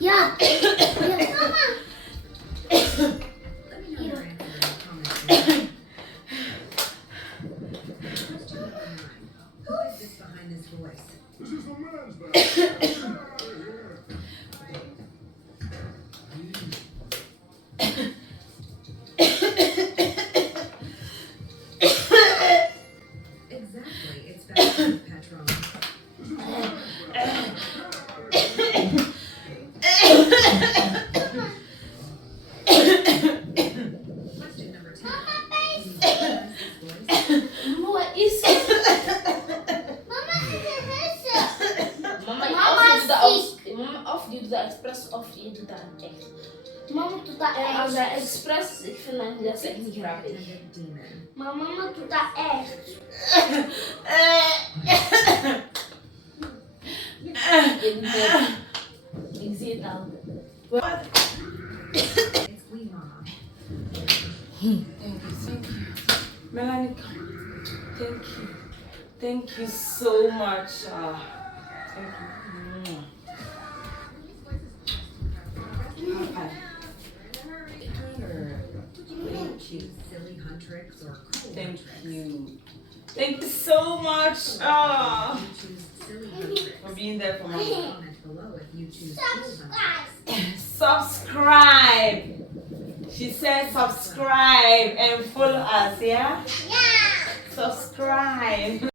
Yeah. This is the man's bathroom. Exactly, it's better petrol. This is the man's bathroom. Question number 10. Can you recognize this voice? What is it? Mama of die doet dat expres of je doet dat echt. Mama doet dat En als hij echt. expres, ik vind dat is echt niet grappig. Attendant demon. Maar mama doet dat echt. Ik zie het al. It's Wee Mama. Thank you. Melanie, thank you. Thank you so much. Thank you. Hi. Thank you. Silly Huntrix or Cool Thank Huntrix? you. Thank you so much You choose Silly Huntrix. for being there for me. Comment below if you choose Cool Huntrix. Subscribe. She said subscribe and follow us, yeah? Yeah. Subscribe.